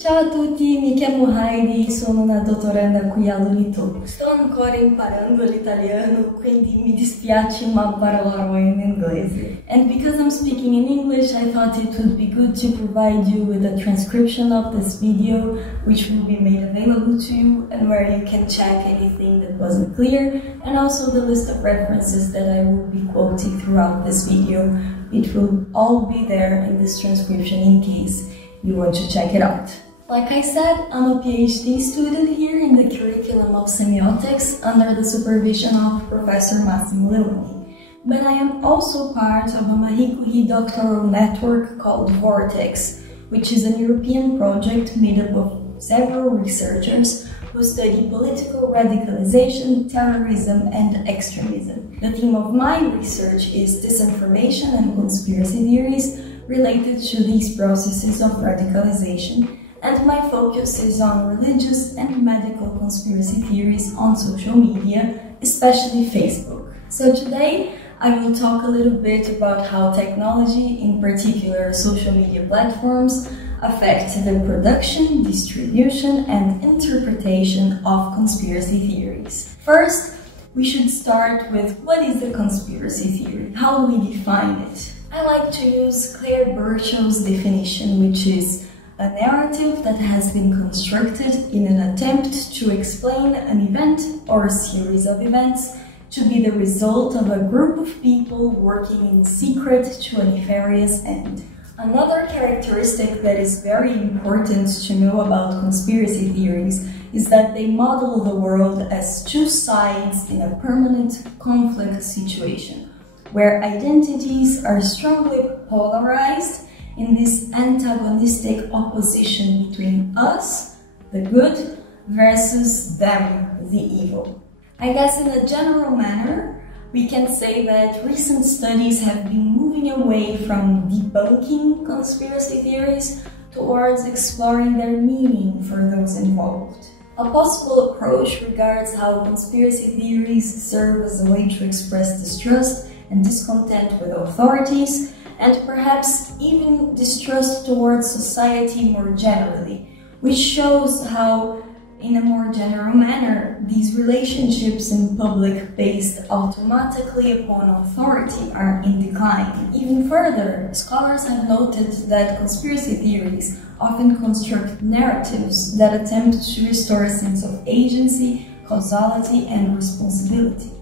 Ciao a tutti, mi chiamo Heidi, sono una dottoranda qui all'Unito. Sto ancora imparando l'italiano, quindi mi dispiace ma parlerò in inglese. And because I'm speaking in English, I thought it would be good to provide you with a transcription of this video, which will be made available to you and where you can check anything that wasn't clear, and also the list of references that I will be quoting throughout this video. It will all be there in this transcription in case you want to check it out. Like I said, I'm a PhD student here in the curriculum of semiotics under the supervision of Professor Massimo LEONE. But I am also part of a Marie Curie doctoral network called Vortex, which is an European project made up of several researchers who study political radicalization, terrorism, and extremism. The theme of my research is disinformation and conspiracy theories related to these processes of radicalization, and my focus is on religious and medical conspiracy theories on social media, especially Facebook. So today I will talk a little bit about how technology, in particular social media platforms, affect the production, distribution, and interpretation of conspiracy theories. First, we should start with what is the conspiracy theory? How do we define it? I like to use Claire Birchall's definition, which is a narrative that has been constructed in an attempt to explain an event or a series of events to be the result of a group of people working in secret to a nefarious end. Another characteristic that is very important to know about conspiracy theories is that they model the world as two sides in a permanent conflict situation, where identities are strongly polarized in this antagonistic opposition between us, the good, versus them, the evil. I guess in a general manner, we can say that recent studies have been moving away from debunking conspiracy theories towards exploring their meaning for those involved. A possible approach regards how conspiracy theories serve as a way to express distrust and discontent with authorities, and perhaps even distrust towards society more generally, which shows how, in a more general manner, these relationships in public based automatically upon authority are in decline. Even further, scholars have noted that conspiracy theories often construct narratives that attempt to restore a sense of agency, causality, and responsibility.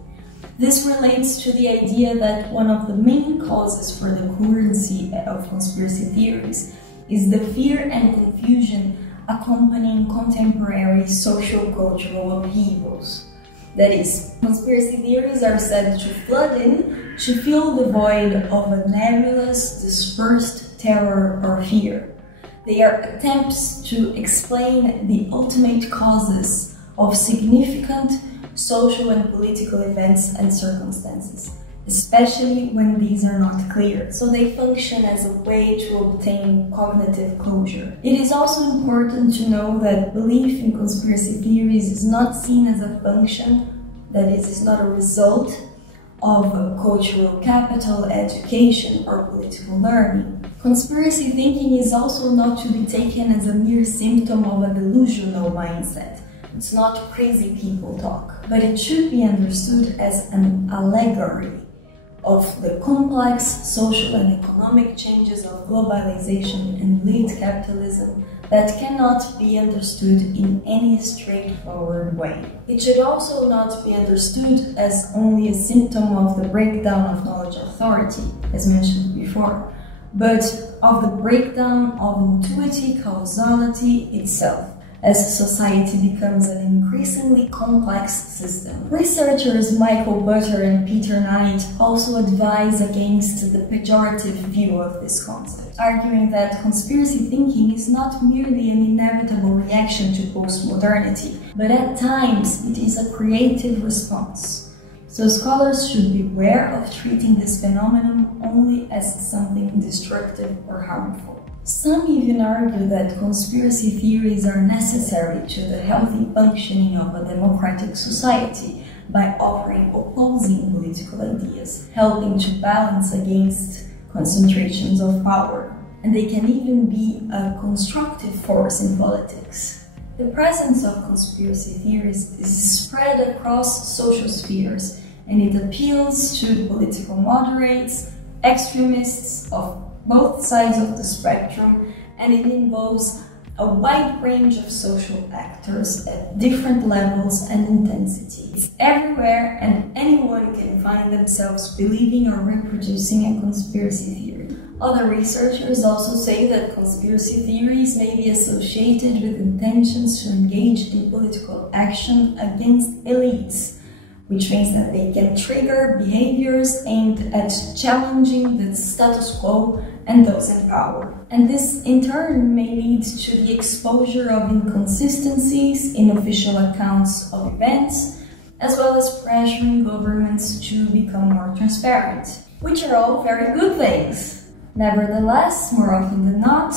This relates to the idea that one of the main causes for the currency of conspiracy theories is the fear and confusion accompanying contemporary social-cultural upheavals. That is, conspiracy theories are said to flood in to fill the void of a nebulous, dispersed terror or fear. They are attempts to explain the ultimate causes of significant social and political events and circumstances, especially when these are not clear. So they function as a way to obtain cognitive closure. It is also important to know that belief in conspiracy theories is not seen as a function, that is not a result of cultural capital, education, or political learning. Conspiracy thinking is also not to be taken as a mere symptom of a delusional mindset. It's not crazy people talk, but it should be understood as an allegory of the complex social and economic changes of globalization and late capitalism that cannot be understood in any straightforward way. It should also not be understood as only a symptom of the breakdown of knowledge authority, as mentioned before, but of the breakdown of intuitive causality itself, as society becomes an increasingly complex system. Researchers Michael Butter and Peter Knight also advise against the pejorative view of this concept, arguing that conspiracy thinking is not merely an inevitable reaction to postmodernity, but at times it is a creative response. So scholars should beware of treating this phenomenon only as something destructive or harmful. Some even argue that conspiracy theories are necessary to the healthy functioning of a democratic society by offering opposing political ideas, helping to balance against concentrations of power. and they can even be a constructive force in politics. The presence of conspiracy theories is spread across social spheres, and it appeals to political moderates, extremists of both sides of the spectrum, and it involves a wide range of social actors at different levels and intensity. It's everywhere, and anyone can find themselves believing or reproducing a conspiracy theory. Other researchers also say that conspiracy theories may be associated with intentions to engage in political action against elites, which means that they can trigger behaviors aimed at challenging the status quo and those in power. And this in turn may lead to the exposure of inconsistencies in official accounts of events, as well as pressuring governments to become more transparent, which are all very good things. Nevertheless, more often than not,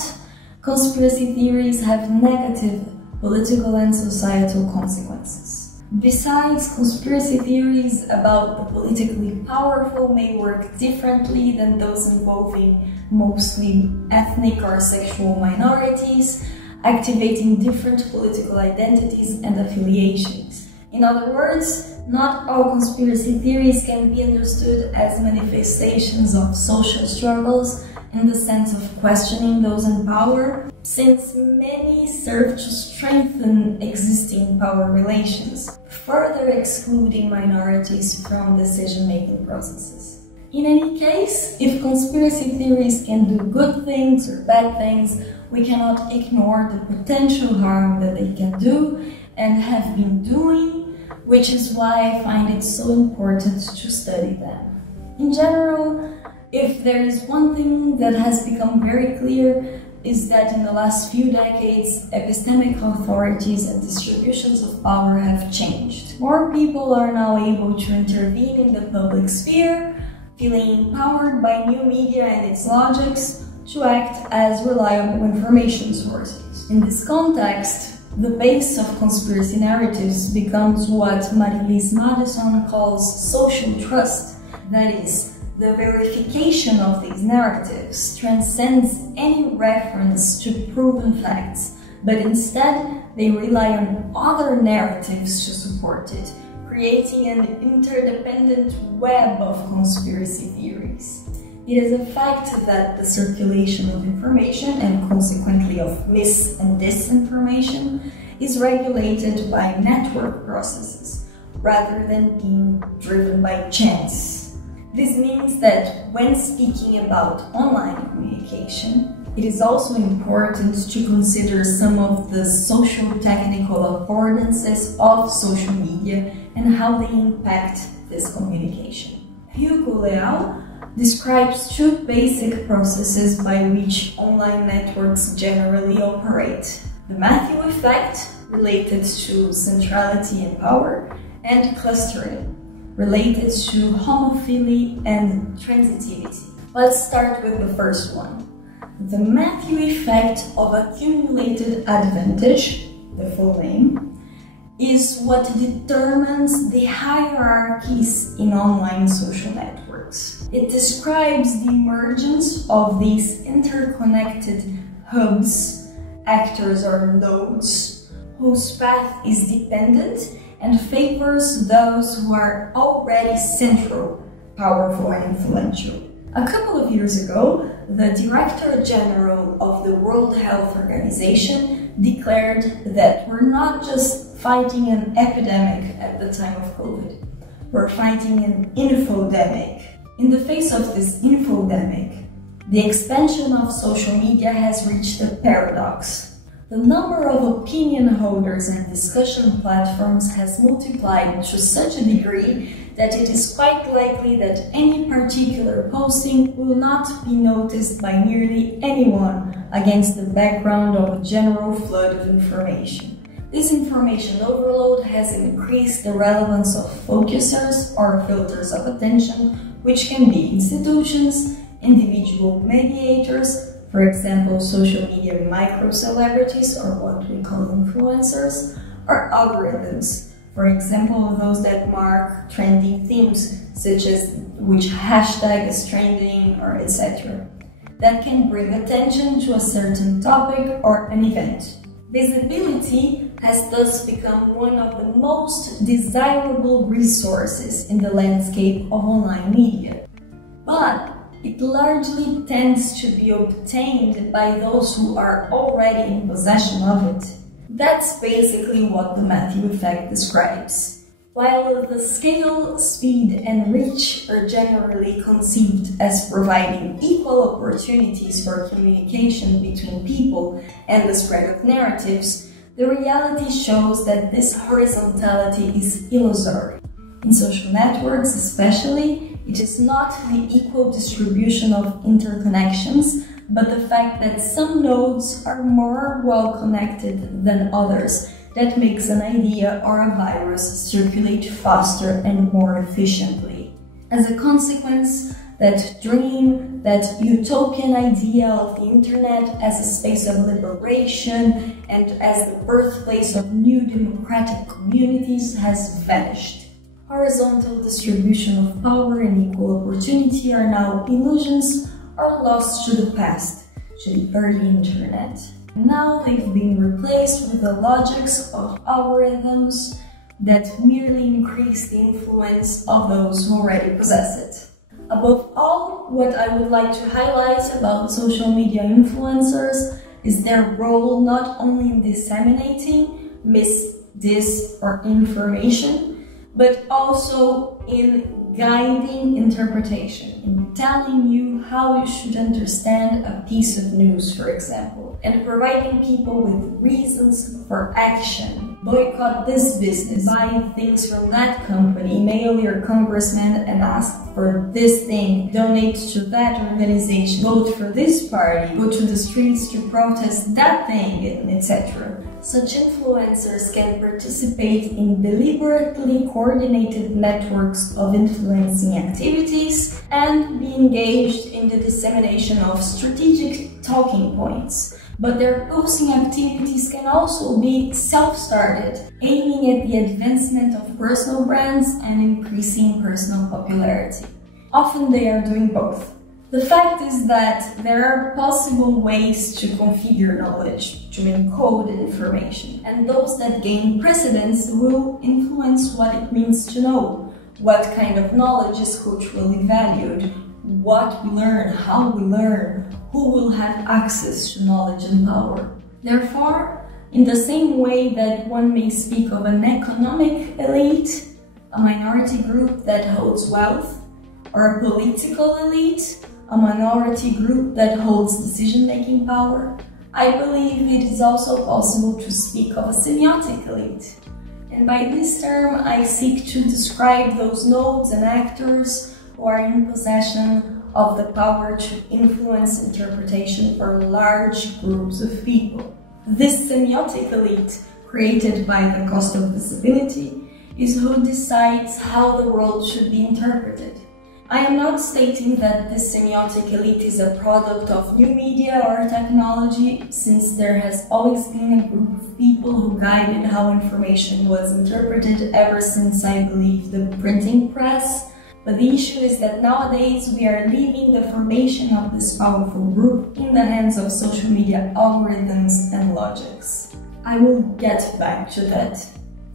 conspiracy theories have negative political and societal consequences. Besides, conspiracy theories about the politically powerful may work differently than those involving mostly ethnic or sexual minorities, activating different political identities and affiliations. In other words, not all conspiracy theories can be understood as manifestations of social struggles in the sense of questioning those in power, since many serve to strengthen existing power relations, further excluding minorities from decision-making processes. In any case, if conspiracy theories can do good things or bad things, we cannot ignore the potential harm that they can do and have been doing, which is why I find it so important to study them. In general, if there is one thing that has become very clear, is that in the last few decades, epistemic authorities and distributions of power have changed. More people are now able to intervene in the public sphere, feeling empowered by new media and its logics to act as reliable information sources. In this context, the base of conspiracy narratives becomes what Marilise Madison calls social trust. That is, the verification of these narratives transcends any reference to proven facts, but instead they rely on other narratives to support it, creating an interdependent web of conspiracy theories. It is a fact that the circulation of information, and consequently of mis- and disinformation, is regulated by network processes, rather than being driven by chance. This means that when speaking about online communication, it is also important to consider some of the social technical affordances of social media and how they impact this communication. Hugo Leal describes two basic processes by which online networks generally operate: the Matthew effect, related to centrality and power, and clustering, related to homophily and transitivity. Let's start with the first one. The Matthew effect of accumulated advantage, the full name, is what determines the hierarchies in online social networks. It describes the emergence of these interconnected hubs, actors or nodes, whose path is dependent and favors those who are already central, powerful and influential. A couple of years ago, the Director General of the World Health Organization declared that we're not just fighting an epidemic at the time of COVID, we're fighting an infodemic. In the face of this infodemic, the expansion of social media has reached a paradox. The number of opinion holders and discussion platforms has multiplied to such a degree that it is quite likely that any particular posting will not be noticed by nearly anyone against the background of a general flood of information. This information overload has increased the relevance of focusers or filters of attention, which can be institutions, individual mediators, for example, social media micro-celebrities, or what we call influencers, or algorithms, for example, those that mark trending themes, such as which hashtag is trending, or etc. that can bring attention to a certain topic or an event. Visibility has thus become one of the most desirable resources in the landscape of online media. But it largely tends to be obtained by those who are already in possession of it. That's basically what the Matthew effect describes. While the scale, speed, and reach are generally conceived as providing equal opportunities for communication between people and the spread of narratives, the reality shows that this horizontality is illusory. In social networks especially, it is not the equal distribution of interconnections, but the fact that some nodes are more well connected than others that makes an idea or a virus circulate faster and more efficiently. As a consequence, that dream, that utopian idea of the internet as a space of liberation and as the birthplace of new democratic communities has vanished. Horizontal distribution of power and equal opportunity are now illusions or lost to the past, to the early internet. Now they've been replaced with the logics of algorithms that merely increase the influence of those who already possess it. Above all, what I would like to highlight about social media influencers is their role not only in disseminating dis, or information, but also in guiding interpretation, in telling you how you should understand a piece of news, for example, and providing people with reasons for action. Boycott this business, buy things from that company, mail your congressman and ask for this thing, donate to that organization, vote for this party, go to the streets to protest that thing, etc. Such influencers can participate in deliberately coordinated networks of influencing activities and be engaged in the dissemination of strategic talking points. But their posting activities can also be self-started, aiming at the advancement of personal brands and increasing personal popularity. Often they are doing both. The fact is that there are possible ways to configure knowledge, to encode information, and those that gain precedence will influence what it means to know, what kind of knowledge is culturally valued, what we learn, how we learn, who will have access to knowledge and power. Therefore, in the same way that one may speak of an economic elite, a minority group that holds wealth, or a political elite, a minority group that holds decision-making power, I believe it is also possible to speak of a semiotic elite. And by this term, I seek to describe those nodes and actors who are in possession of the power to influence interpretation for large groups of people. This semiotic elite, created by the cost of visibility, is who decides how the world should be interpreted. I am not stating that this semiotic elite is a product of new media or technology, since there has always been a group of people who guided how information was interpreted ever since, I believe, the printing press. But the issue is that nowadays we are leaving the formation of this powerful group in the hands of social media algorithms and logics. I will get back to that.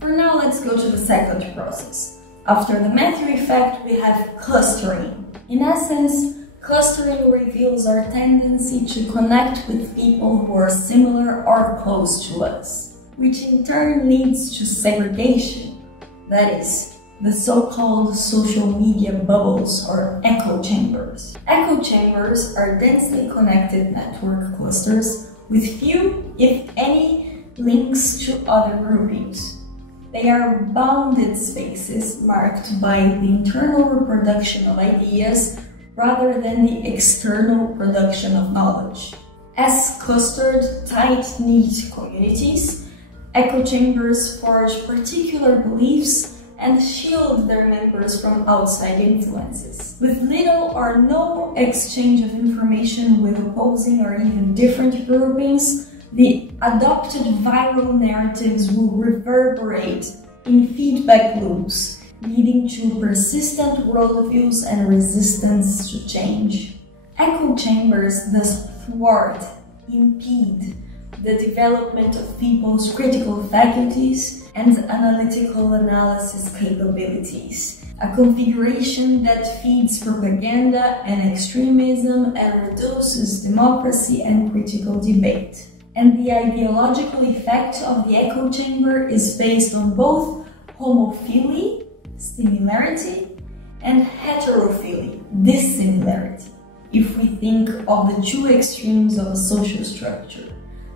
For now, let's go to the second process. After the Matthew effect, we have clustering. In essence, clustering reveals our tendency to connect with people who are similar or close to us, which in turn leads to segregation. That is, the so-called social media bubbles or echo chambers. Echo chambers are densely connected network clusters with few, if any, links to other groupings. They are bounded spaces marked by the internal reproduction of ideas rather than the external production of knowledge. As clustered, tight-knit communities, echo chambers forge particular beliefs and shield their members from outside influences. With little or no exchange of information with opposing or even different groupings, the adopted viral narratives will reverberate in feedback loops, leading to persistent worldviews and resistance to change. Echo chambers thus thwart, impede the development of people's critical faculties and analytical analysis capabilities, a configuration that feeds propaganda and extremism and reduces democracy and critical debate. And the ideological effect of the echo chamber is based on both homophily, similarity, and heterophily, dissimilarity. If we think of the two extremes of a social structure,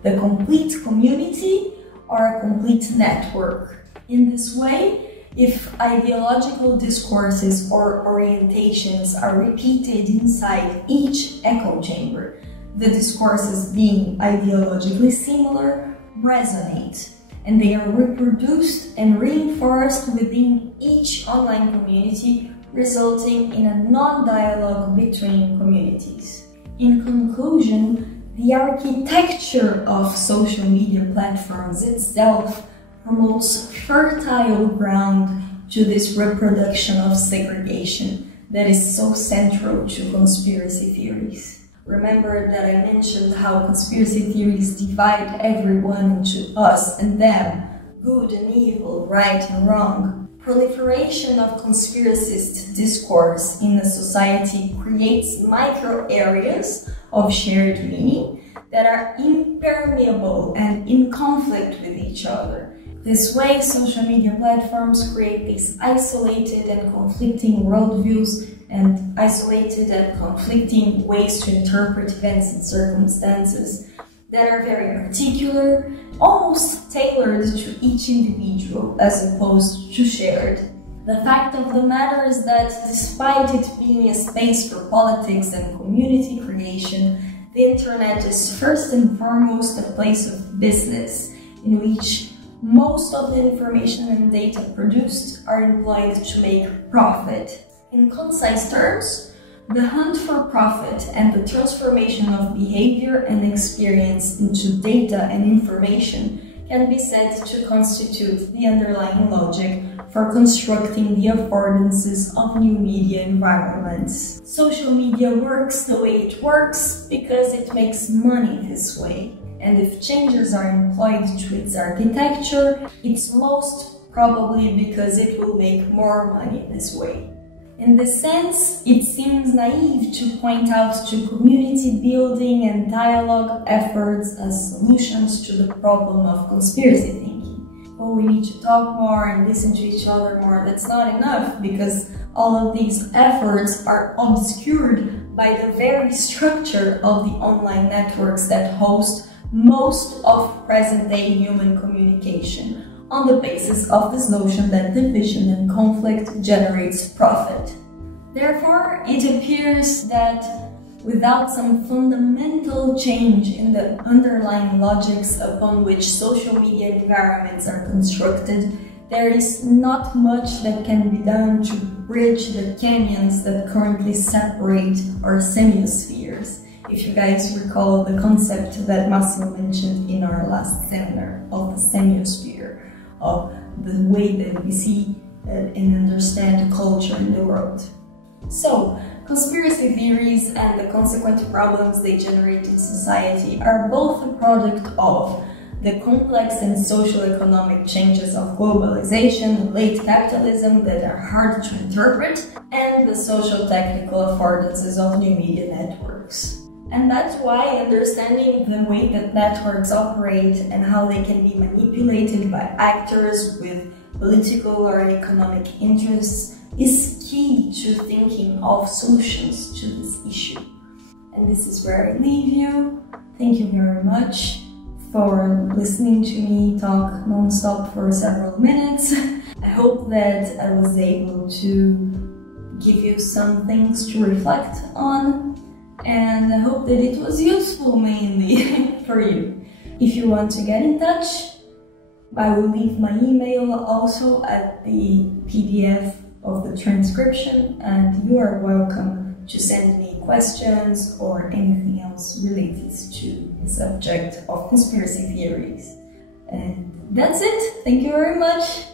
the complete community or a complete network. In this way, if ideological discourses or orientations are repeated inside each echo chamber, the discourses being ideologically similar resonate, and they are reproduced and reinforced within each online community, resulting in a non-dialogue between communities. In conclusion, the architecture of social media platforms itself promotes fertile ground to this reproduction of segregation that is so central to conspiracy theories. Remember that I mentioned how conspiracy theories divide everyone into us and them, good and evil, right and wrong. Proliferation of conspiracist discourse in a society creates micro areas of shared meaning that are impermeable and in conflict with each other. This way, social media platforms create these isolated and conflicting worldviews and isolated and conflicting ways to interpret events and circumstances that are very particular, almost tailored to each individual as opposed to shared. The fact of the matter is that despite it being a space for politics and community creation, the internet is first and foremost a place of business in which most of the information and data produced are employed to make profit. In concise terms, the hunt for profit and the transformation of behavior and experience into data and information can be said to constitute the underlying logic for constructing the affordances of new media environments. Social media works the way it works because it makes money this way. And if changes are employed to its architecture, it's most probably because it will make more money this way. In this sense, it seems naive to point out to community building and dialogue efforts as solutions to the problem of conspiracy thinking. Oh, we need to talk more and listen to each other more. That's not enough, because all of these efforts are obscured by the very structure of the online networks that host most of present-day human communication, on the basis of this notion that division and conflict generates profit. Therefore, it appears that without some fundamental change in the underlying logics upon which social media environments are constructed, there is not much that can be done to bridge the canyons that currently separate our semiospheres. If you guys recall the concept that Massimo mentioned in our last seminar of the semiosphere, of the way that we see and understand culture in the world. So, conspiracy theories and the consequent problems they generate in society are both a product of the complex and socio-economic changes of globalization and late capitalism that are hard to interpret, and the social-technical affordances of new media networks. And that's why understanding the way that networks operate and how they can be manipulated by actors with political or economic interests is key to thinking of solutions to this issue. And this is where I leave you. Thank you very much for listening to me talk non-stop for several minutes. I hope that I was able to give you some things to reflect on, and I hope that it was useful mainly for you. If you want to get in touch, I will leave my email also at the PDF of the transcription, and you are welcome to send me questions or anything else related to the subject of conspiracy theories. And that's it. Thank you very much.